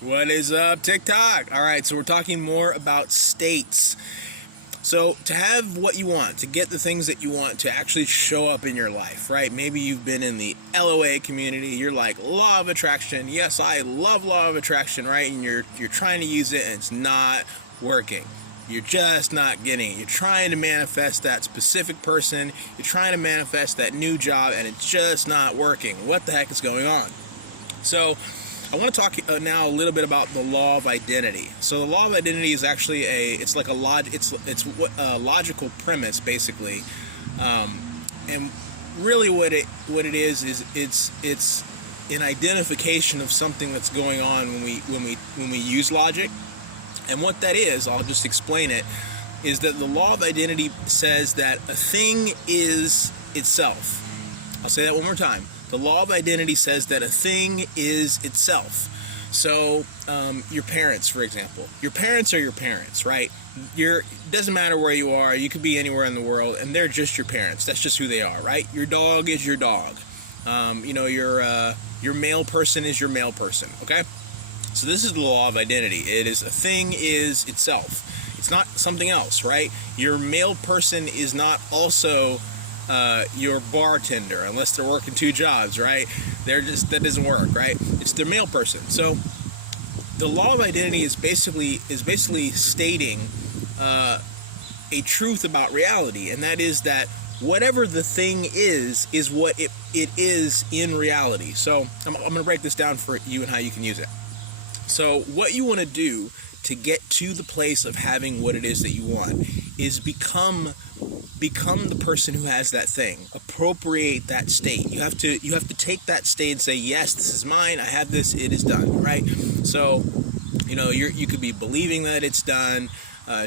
What is up, TikTok? All right, so we're talking more about states. So to have what you want, to get the things that you want to actually show up in your life, right? Maybe you've been in the LOA community. You're like law of attraction. Yes, I love law of attraction, right? And you're trying to use it and it's not working. You're just not getting it. You're trying to manifest that specific person. You're trying to manifest that new job and it's just not working. What the heck is going on? So I want to talk now a little bit about the law of identity. So the law of identity is actually it's a logical premise basically, and really what it is it's an identification of something that's going on when we use logic. And what that is, I'll just explain it, is that the law of identity says that a thing is itself. I'll say that one more time. The law of identity says that a thing is itself. So, your parents, for example. Your parents are your parents, right? It doesn't matter where you are. You could be anywhere in the world, and they're just your parents. That's just who they are, right? Your dog is your dog. Your male person is your male person, okay? So this is the law of identity. It is a thing is itself. It's not something else, right? Your male person is not also your bartender, unless they're working two jobs, right? That doesn't work, right? It's their male person. So the law of identity is basically stating a truth about reality, and that is that whatever the thing is what it is in reality. So I'm going to break this down for you and how you can use it. So what you want to do to get to the place of having what it is that you want is become the person who has that thing. Appropriate that state. You have to take that state and say, yes, this is mine. I have this. It is done. Right. So, you could be believing that it's done,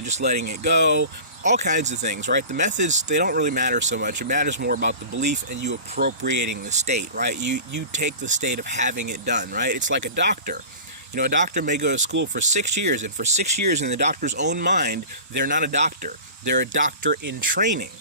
just letting it go. All kinds of things. Right. The methods, they don't really matter so much. It matters more about the belief and you appropriating the state. Right. You take the state of having it done. Right. It's like a doctor. A doctor may go to school for 6 years, and for 6 years in the doctor's own mind, they're not a doctor. They're a doctor in training.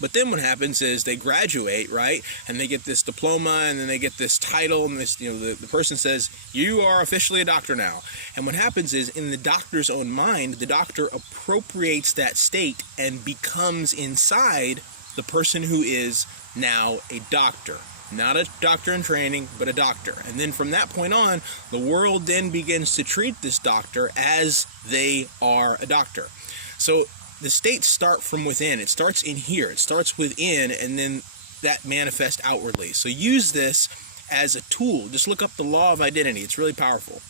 But then what happens is they graduate, right, and they get this diploma, and then they get this title, and this, the person says, you are officially a doctor now. And what happens is, in the doctor's own mind, the doctor appropriates that state and becomes inside the person who is now a doctor. Not a doctor in training, but a doctor. And then from that point on, the world then begins to treat this doctor as they are a doctor. So the states start from within. It starts in here. It starts within, and then that manifests outwardly. So use this as a tool. Just look up the law of identity. It's really powerful.